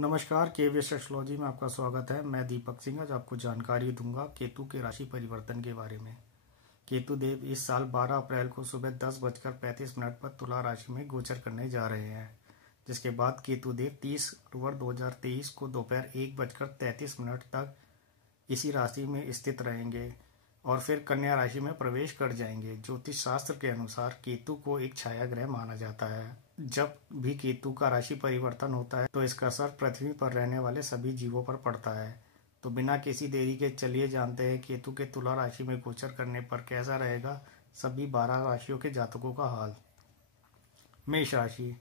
नमस्कार, KVS astrology में आपका स्वागत है। मैं दीपक सिंह आज आपको जानकारी दूंगा केतु के राशि परिवर्तन के बारे में। केतु देव इस साल 12 अप्रैल को सुबह 10:35 पर तुला राशि में गोचर करने जा रहे हैं, जिसके बाद केतु देव 30 अक्टूबर 2023 को दोपहर 1:33 तक इसी राशि में स्थित रहेंगे और फिर कन्या राशि में प्रवेश कर जाएंगे। ज्योतिष शास्त्र के अनुसार केतु को एक छाया ग्रह माना जाता है। जब भी केतु का राशि परिवर्तन होता है तो इसका असर पृथ्वी पर रहने वाले सभी जीवों पर पड़ता है। तो बिना किसी देरी के चलिए जानते हैं केतु के तुला राशि में गोचर करने पर कैसा रहेगा सभी 12 राशियों के जातकों का हाल। मेष राशि।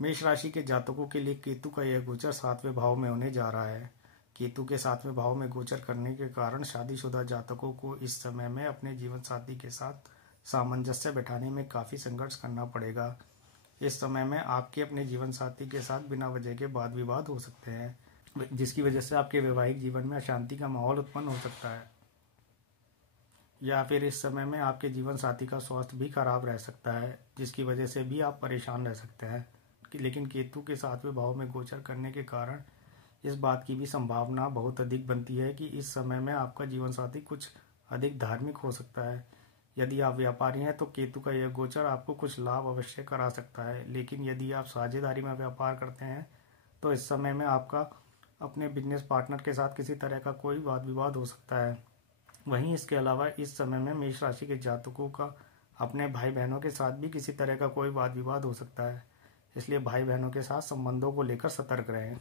मेष राशि के जातकों के लिए केतु का यह गोचर 7वें भाव में होने जा रहा है। केतु के 7वें भाव में गोचर करने के कारण शादीशुदा जातकों को इस समय में अपने जीवन साथी के साथ सामंजस्य बैठाने में काफी संघर्ष करना पड़ेगा। इस समय में आपके अपने जीवन साथी के साथ बिना वजह के वाद विवाद हो सकते हैं, जिसकी वजह से आपके वैवाहिक जीवन में अशांति का माहौल उत्पन्न हो सकता है, या फिर इस समय में आपके जीवन साथी का स्वास्थ्य भी खराब रह सकता है, जिसकी वजह से भी आप परेशान रह सकते हैं। लेकिन केतु के 7वें भाव में गोचर करने के कारण इस बात की भी संभावना बहुत अधिक बनती है कि इस समय में आपका जीवन साथी कुछ अधिक धार्मिक हो सकता है। यदि आप व्यापारी हैं तो केतु का यह गोचर आपको कुछ लाभ अवश्य करा सकता है, लेकिन यदि आप साझेदारी में व्यापार करते हैं तो इस समय में आपका अपने बिजनेस पार्टनर के साथ किसी तरह का कोई वाद विवाद हो सकता है। वहीं इसके अलावा इस समय में मेष राशि के जातकों का अपने भाई बहनों के साथ भी किसी तरह का कोई वाद विवाद हो सकता है, इसलिए भाई बहनों के साथ संबंधों को लेकर सतर्क रहें।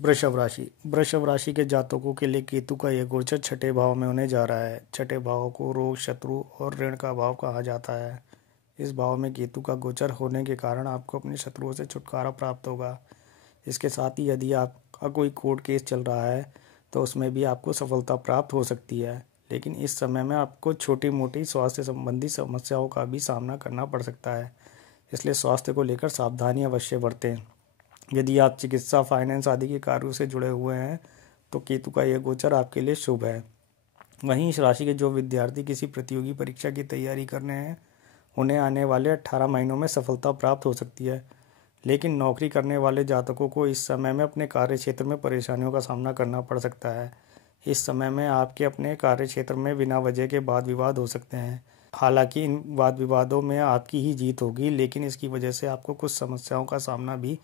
वृषभ राशि। वृषभ राशि के जातकों के लिए केतु का यह गोचर छठे भाव में होने जा रहा है। छठे भाव को रोग, शत्रु और ऋण का भाव कहा जाता है। इस भाव में केतु का गोचर होने के कारण आपको अपने शत्रुओं से छुटकारा प्राप्त होगा। इसके साथ ही यदि आपका कोई कोर्ट केस चल रहा है तो उसमें भी आपको सफलता प्राप्त हो सकती है, लेकिन इस समय में आपको छोटी मोटी स्वास्थ्य संबंधी समस्याओं का भी सामना करना पड़ सकता है, इसलिए स्वास्थ्य को लेकर सावधानी अवश्य बरतें। यदि आप चिकित्सा, फाइनेंस आदि के कार्यों से जुड़े हुए हैं तो केतु का यह गोचर आपके लिए शुभ है। वहीं इस राशि के जो विद्यार्थी किसी प्रतियोगी परीक्षा की तैयारी कर रहे हैं उन्हें आने वाले 18 महीनों में सफलता प्राप्त हो सकती है, लेकिन नौकरी करने वाले जातकों को इस समय में अपने कार्य क्षेत्र में परेशानियों का सामना करना पड़ सकता है। इस समय में आपके अपने कार्य क्षेत्र में बिना वजह के वाद विवाद हो सकते हैं। हालांकि इन वाद विवादों में आपकी ही जीत होगी, लेकिन इसकी वजह से आपको कुछ समस्याओं का सामना भी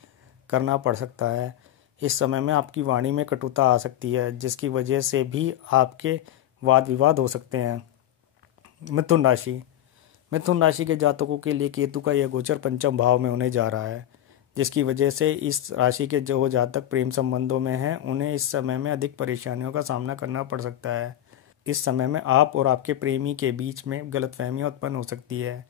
करना पड़ सकता है। इस समय में आपकी वाणी में कटुता आ सकती है, जिसकी वजह से भी आपके वाद विवाद हो सकते हैं। मिथुन राशि। मिथुन राशि के जातकों के लिए केतु का यह गोचर पंचम भाव में होने जा रहा है, जिसकी वजह से इस राशि के जो जातक प्रेम संबंधों में हैं उन्हें इस समय में अधिक परेशानियों का सामना करना पड़ सकता है। इस समय में आप और आपके प्रेमी के बीच में गलतफहमियां उत्पन्न हो सकती है,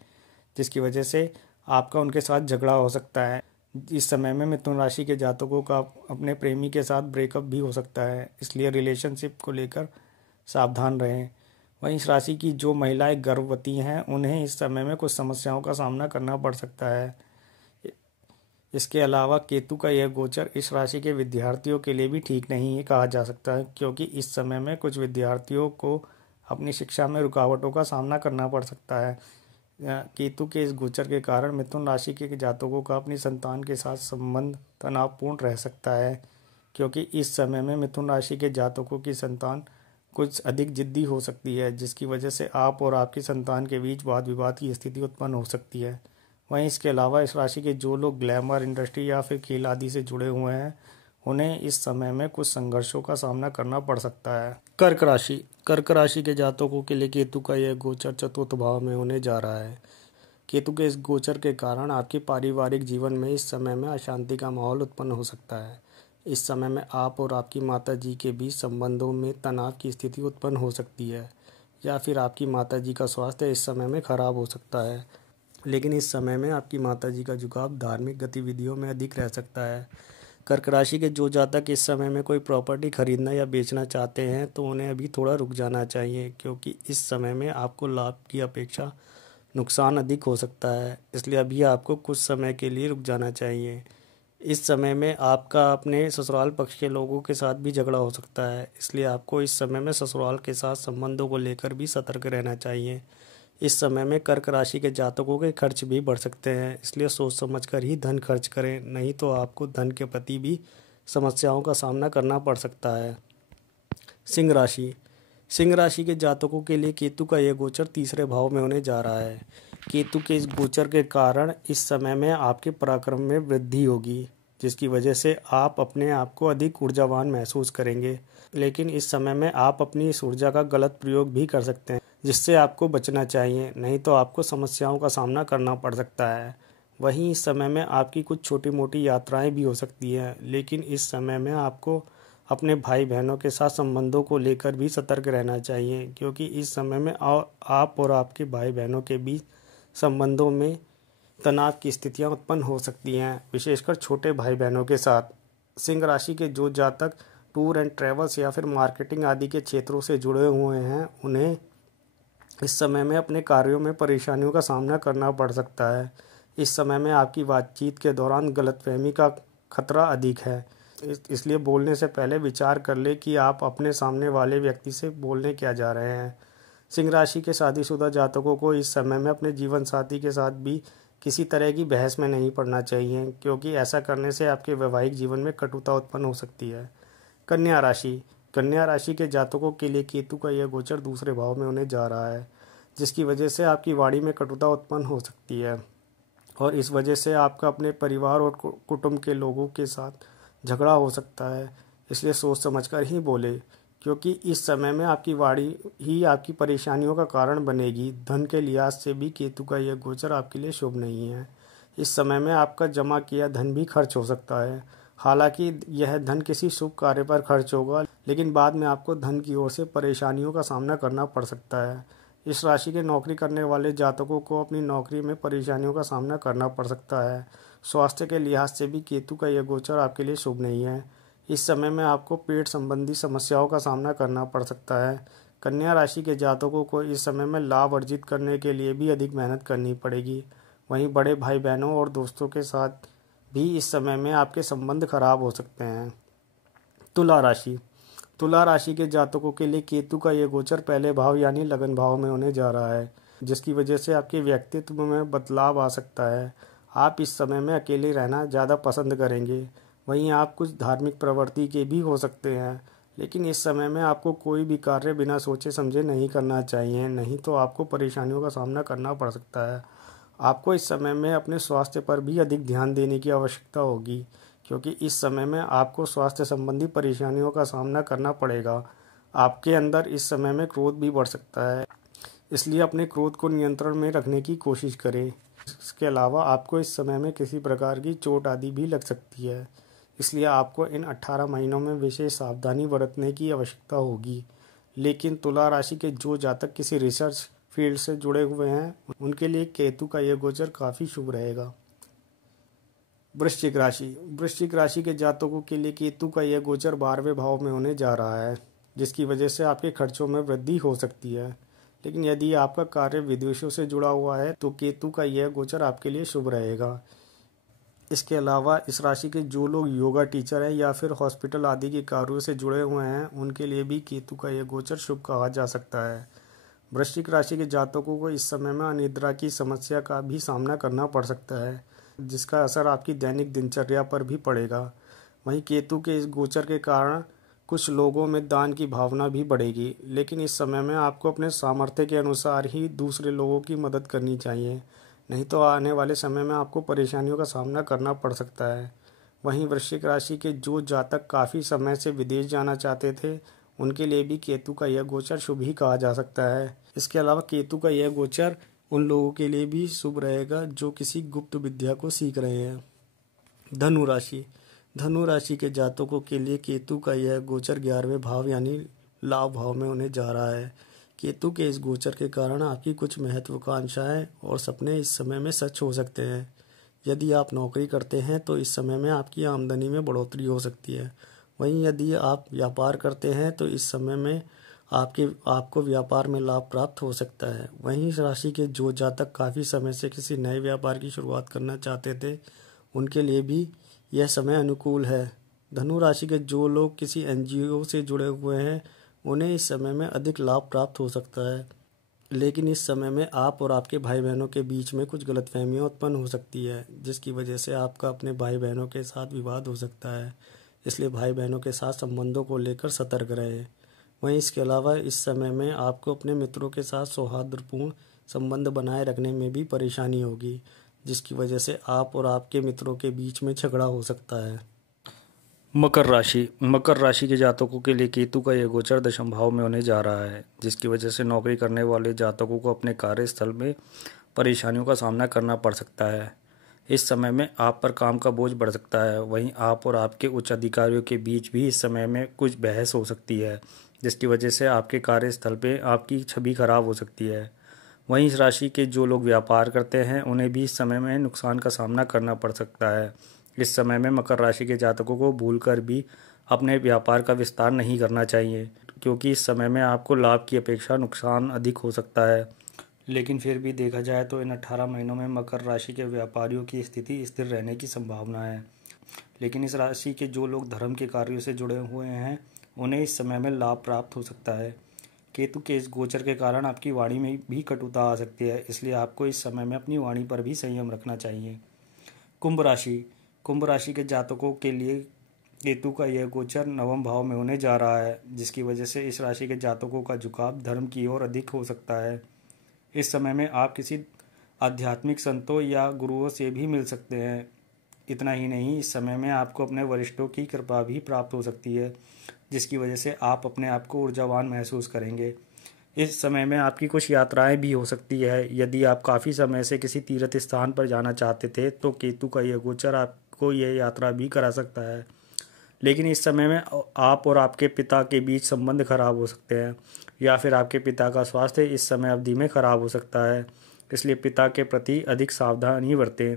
जिसकी वजह से आपका उनके साथ झगड़ा हो सकता है। इस समय में मिथुन राशि के जातकों का अपने प्रेमी के साथ ब्रेकअप भी हो सकता है, इसलिए रिलेशनशिप को लेकर सावधान रहें। वहीं इस राशि की जो महिलाएं गर्भवती हैं उन्हें इस समय में कुछ समस्याओं का सामना करना पड़ सकता है। इसके अलावा केतु का यह गोचर इस राशि के विद्यार्थियों के लिए भी ठीक नहीं कहा जा सकता है, क्योंकि इस समय में कुछ विद्यार्थियों को अपनी शिक्षा में रुकावटों का सामना करना पड़ सकता है। केतु के इस गोचर के कारण मिथुन राशि के जातकों का अपनी संतान के साथ संबंध तनावपूर्ण रह सकता है, क्योंकि इस समय में मिथुन राशि के जातकों की संतान कुछ अधिक जिद्दी हो सकती है, जिसकी वजह से आप और आपकी संतान के बीच वाद विवाद की स्थिति उत्पन्न हो सकती है। वहीं इसके अलावा इस राशि के जो लोग ग्लैमर इंडस्ट्री या फिर खेल आदि से जुड़े हुए हैं उन्हें इस समय में कुछ संघर्षों का सामना करना पड़ सकता है। कर्क राशि। कर्क राशि के जातकों के लिए केतु का यह गोचर चतुर्थ भाव में होने जा रहा है। केतु के इस गोचर के कारण आपके पारिवारिक जीवन में इस समय में अशांति का माहौल उत्पन्न हो सकता है। इस समय में आप और आपकी माता जी के बीच संबंधों में तनाव की स्थिति उत्पन्न हो सकती है, या फिर आपकी माता जी का स्वास्थ्य इस समय में खराब हो सकता है। लेकिन इस समय में आपकी माता जी का झुकाव धार्मिक गतिविधियों में अधिक रह सकता है। कर्क राशि के जो जातक इस समय में कोई प्रॉपर्टी खरीदना या बेचना चाहते हैं तो उन्हें अभी थोड़ा रुक जाना चाहिए, क्योंकि इस समय में आपको लाभ की अपेक्षा नुकसान अधिक हो सकता है, इसलिए अभी आपको कुछ समय के लिए रुक जाना चाहिए। इस समय में आपका अपने ससुराल पक्ष के लोगों के साथ भी झगड़ा हो सकता है, इसलिए आपको इस समय में ससुराल के साथ संबंधों को लेकर भी सतर्क रहना चाहिए। इस समय में कर्क राशि के जातकों के खर्च भी बढ़ सकते हैं, इसलिए सोच समझकर ही धन खर्च करें, नहीं तो आपको धन के प्रति भी समस्याओं का सामना करना पड़ सकता है। सिंह राशि। सिंह राशि के जातकों के लिए केतु का यह गोचर तीसरे भाव में होने जा रहा है। केतु के इस गोचर के कारण इस समय में आपके पराक्रम में वृद्धि होगी, जिसकी वजह से आप अपने आप को अधिक ऊर्जावान महसूस करेंगे। लेकिन इस समय में आप अपनी इस ऊर्जा का गलत प्रयोग भी कर सकते हैं, जिससे आपको बचना चाहिए, नहीं तो आपको समस्याओं का सामना करना पड़ सकता है। वहीं इस समय में आपकी कुछ छोटी मोटी यात्राएं भी हो सकती हैं, लेकिन इस समय में आपको अपने भाई बहनों के साथ संबंधों को लेकर भी सतर्क रहना चाहिए, क्योंकि इस समय में आप और आपके भाई बहनों के बीच संबंधों में तनाव की स्थितियां उत्पन्न हो सकती हैं, विशेषकर छोटे भाई बहनों के साथ। सिंह राशि के जो जातक टूर एंड ट्रेवल्स या फिर मार्केटिंग आदि के क्षेत्रों से जुड़े हुए हैं, उन्हें इस समय में अपने कार्यों में परेशानियों का सामना करना पड़ सकता है। इस समय में आपकी बातचीत के दौरान गलतफहमी का खतरा अधिक है, इसलिए बोलने से पहले विचार कर ले कि आप अपने सामने वाले व्यक्ति से बोलने क्या जा रहे हैं। सिंह राशि के शादीशुदा जातकों को इस समय में अपने जीवन साथी के साथ भी किसी तरह की बहस में नहीं पड़ना चाहिए, क्योंकि ऐसा करने से आपके वैवाहिक जीवन में कटुता उत्पन्न हो सकती है। कन्या राशि। कन्या राशि के जातकों के लिए केतु का यह गोचर दूसरे भाव में होने जा रहा है, जिसकी वजह से आपकी वाणी में कटुता उत्पन्न हो सकती है और इस वजह से आपका अपने परिवार और कुटुंब के लोगों के साथ झगड़ा हो सकता है। इसलिए सोच समझकर ही बोले, क्योंकि इस समय में आपकी वाणी ही आपकी परेशानियों का कारण बनेगी। धन के लिहाज से भी केतु का यह गोचर आपके लिए शुभ नहीं है। इस समय में आपका जमा किया धन भी खर्च हो सकता है। हालांकि यह धन किसी शुभ कार्य पर खर्च होगा, लेकिन बाद में आपको धन की ओर से परेशानियों का सामना करना पड़ सकता है। इस राशि के नौकरी करने वाले जातकों को अपनी नौकरी में परेशानियों का सामना करना पड़ सकता है। स्वास्थ्य के लिहाज से भी केतु का यह गोचर आपके लिए शुभ नहीं है। इस समय में आपको पेट संबंधी समस्याओं का सामना करना पड़ सकता है। कन्या राशि के जातकों को इस समय में लाभ अर्जित करने के लिए भी अधिक मेहनत करनी पड़ेगी। वहीं बड़े भाई बहनों और दोस्तों के साथ भी इस समय में आपके संबंध खराब हो सकते हैं। तुला राशि। तुला राशि के जातकों के लिए केतु का यह गोचर पहले भाव यानी लगन भाव में होने जा रहा है, जिसकी वजह से आपके व्यक्तित्व में बदलाव आ सकता है। आप इस समय में अकेले रहना ज़्यादा पसंद करेंगे। वहीं आप कुछ धार्मिक प्रवृत्ति के भी हो सकते हैं, लेकिन इस समय में आपको कोई भी कार्य बिना सोचे समझे नहीं करना चाहिए, नहीं तो आपको परेशानियों का सामना करना पड़ सकता है। आपको इस समय में अपने स्वास्थ्य पर भी अधिक ध्यान देने की आवश्यकता होगी, क्योंकि इस समय में आपको स्वास्थ्य संबंधी परेशानियों का सामना करना पड़ेगा। आपके अंदर इस समय में क्रोध भी बढ़ सकता है, इसलिए अपने क्रोध को नियंत्रण में रखने की कोशिश करें। इसके अलावा आपको इस समय में किसी प्रकार की चोट आदि भी लग सकती है, इसलिए आपको इन 18 महीनों में विशेष सावधानी बरतने की आवश्यकता होगी। लेकिन तुला राशि के जो जातक किसी रिसर्च फील्ड से जुड़े हुए हैं, उनके लिए केतु का यह गोचर काफ़ी शुभ रहेगा। वृश्चिक राशि। वृश्चिक राशि के जातकों के लिए केतु का यह गोचर 12वें भाव में होने जा रहा है, जिसकी वजह से आपके खर्चों में वृद्धि हो सकती है। लेकिन यदि आपका कार्य विदेशों से जुड़ा हुआ है तो केतु का यह गोचर आपके लिए शुभ रहेगा। इसके अलावा इस राशि के जो लोग योगा टीचर हैं या फिर हॉस्पिटल आदि के कार्यों से जुड़े हुए हैं, उनके लिए भी केतु का यह गोचर शुभ कहा जा सकता है। वृश्चिक राशि के जातकों को इस समय में अनिद्रा की समस्या का भी सामना करना पड़ सकता है, जिसका असर आपकी दैनिक दिनचर्या पर भी पड़ेगा। वहीं केतु के इस गोचर के कारण कुछ लोगों में दान की भावना भी बढ़ेगी, लेकिन इस समय में आपको अपने सामर्थ्य के अनुसार ही दूसरे लोगों की मदद करनी चाहिए, नहीं तो आने वाले समय में आपको परेशानियों का सामना करना पड़ सकता है। वहीं वृश्चिक राशि के जो जातक काफ़ी समय से विदेश जाना चाहते थे, उनके लिए भी केतु का यह गोचर शुभ ही कहा जा सकता है। इसके अलावा केतु का यह गोचर उन लोगों के लिए भी शुभ रहेगा जो किसी गुप्त विद्या को सीख रहे हैं। धनु राशि। धनु राशि के जातकों के लिए केतु का यह गोचर 11वें भाव यानी लाभ भाव में होने जा रहा है। केतु के इस गोचर के कारण आपकी कुछ महत्वाकांक्षाएं और सपने इस समय में सच हो सकते हैं। यदि आप नौकरी करते हैं तो इस समय में आपकी आमदनी में बढ़ोतरी हो सकती है। वहीं यदि आप व्यापार करते हैं तो इस समय में आपको व्यापार में लाभ प्राप्त हो सकता है। वहीं इस राशि के जो जातक काफ़ी समय से किसी नए व्यापार की शुरुआत करना चाहते थे, उनके लिए भी यह समय अनुकूल है। धनु राशि के जो लोग किसी एनजीओ से जुड़े हुए हैं, उन्हें इस समय में अधिक लाभ प्राप्त हो सकता है, लेकिन इस समय में आप और आपके भाई बहनों के बीच में कुछ गलतफहमियां उत्पन्न हो सकती है, जिसकी वजह से आपका अपने भाई बहनों के साथ विवाद हो सकता है। इसलिए भाई बहनों के साथ संबंधों को लेकर सतर्क रहें। वहीं इसके अलावा इस समय में आपको अपने मित्रों के साथ सौहार्दपूर्ण संबंध बनाए रखने में भी परेशानी होगी, जिसकी वजह से आप और आपके मित्रों के बीच में झगड़ा हो सकता है। मकर राशि के जातकों के लिए केतु का यह गोचर दशम भाव में होने जा रहा है, जिसकी वजह से नौकरी करने वाले जातकों को अपने कार्यस्थल में परेशानियों का सामना करना पड़ सकता है। इस समय में आप पर काम का बोझ बढ़ सकता है। वहीं आप और आपके उच्च अधिकारियों के बीच भी इस समय में कुछ बहस हो सकती है, जिसकी वजह से आपके कार्यस्थल पे आपकी छवि खराब हो सकती है। वहीं इस राशि के जो लोग व्यापार करते हैं उन्हें भी इस समय में नुकसान का सामना करना पड़ सकता है। इस समय में मकर राशि के जातकों को भूलकर भी अपने व्यापार का विस्तार नहीं करना चाहिए, क्योंकि इस समय में आपको लाभ की अपेक्षा नुकसान अधिक हो सकता है। लेकिन फिर भी देखा जाए तो इन 18 महीनों में मकर राशि के व्यापारियों की स्थिति स्थिर रहने की संभावना है। लेकिन इस राशि के जो लोग धर्म के कार्यों से जुड़े हुए हैं उन्हें इस समय में लाभ प्राप्त हो सकता है। केतु के इस गोचर के कारण आपकी वाणी में भी कटुता आ सकती है, इसलिए आपको इस समय में अपनी वाणी पर भी संयम रखना चाहिए। कुंभ राशि के जातकों के लिए केतु का यह गोचर नवम भाव में होने जा रहा है, जिसकी वजह से इस राशि के जातकों का झुकाव धर्म की ओर अधिक हो सकता है। इस समय में आप किसी आध्यात्मिक संतों या गुरुओं से भी मिल सकते हैं। इतना ही नहीं, इस समय में आपको अपने वरिष्ठों की कृपा भी प्राप्त हो सकती है, जिसकी वजह से आप अपने आप को ऊर्जावान महसूस करेंगे। इस समय में आपकी कुछ यात्राएं भी हो सकती है। यदि आप काफ़ी समय से किसी तीर्थ स्थान पर जाना चाहते थे तो केतु का यह गोचर आपको यह यात्रा भी करा सकता है। लेकिन इस समय में आप और आपके पिता के बीच संबंध खराब हो सकते हैं, या फिर आपके पिता का स्वास्थ्य इस समय अवधि में खराब हो सकता है, इसलिए पिता के प्रति अधिक सावधानी बरतें।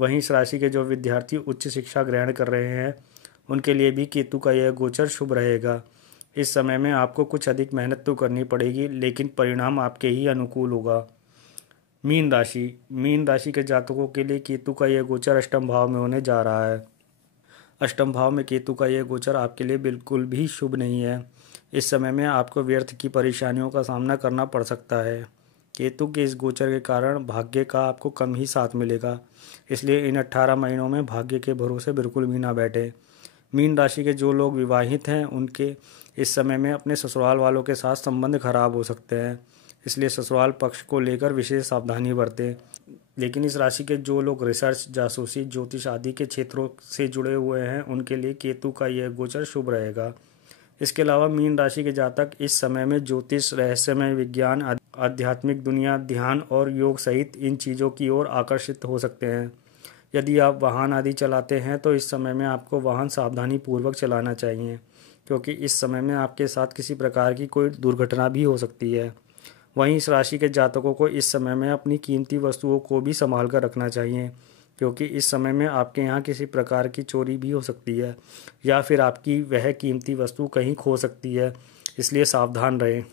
वहीं इस राशि के जो विद्यार्थी उच्च शिक्षा ग्रहण कर रहे हैं उनके लिए भी केतु का यह गोचर शुभ रहेगा। इस समय में आपको कुछ अधिक मेहनत तो करनी पड़ेगी, लेकिन परिणाम आपके ही अनुकूल होगा। मीन राशि के जातकों के लिए केतु का यह गोचर अष्टम भाव में होने जा रहा है। अष्टम भाव में केतु का यह गोचर आपके लिए बिल्कुल भी शुभ नहीं है। इस समय में आपको व्यर्थ की परेशानियों का सामना करना पड़ सकता है। केतु के इस गोचर के कारण भाग्य का आपको कम ही साथ मिलेगा, इसलिए इन 18 महीनों में भाग्य के भरोसे बिल्कुल भी ना बैठे। मीन राशि के जो लोग विवाहित हैं उनके इस समय में अपने ससुराल वालों के साथ संबंध खराब हो सकते हैं, इसलिए ससुराल पक्ष को लेकर विशेष सावधानी बरतें। लेकिन इस राशि के जो लोग रिसर्च, जासूसी, ज्योतिष आदि के क्षेत्रों से जुड़े हुए हैं उनके लिए केतु का यह गोचर शुभ रहेगा। इसके अलावा मीन राशि के जातक इस समय में ज्योतिष, रहस्यमय विज्ञान, आध्यात्मिक दुनिया, ध्यान और योग सहित इन चीज़ों की ओर आकर्षित हो सकते हैं। यदि आप वाहन आदि चलाते हैं तो इस समय में आपको वाहन सावधानी पूर्वक चलाना चाहिए, क्योंकि इस समय में आपके साथ किसी प्रकार की कोई दुर्घटना भी हो सकती है। वहीं इस राशि के जातकों को इस समय में अपनी कीमती वस्तुओं को भी संभाल कर रखना चाहिए, क्योंकि इस समय में आपके यहाँ किसी प्रकार की चोरी भी हो सकती है, या फिर आपकी वह कीमती वस्तु कहीं खो सकती है, इसलिए सावधान रहें।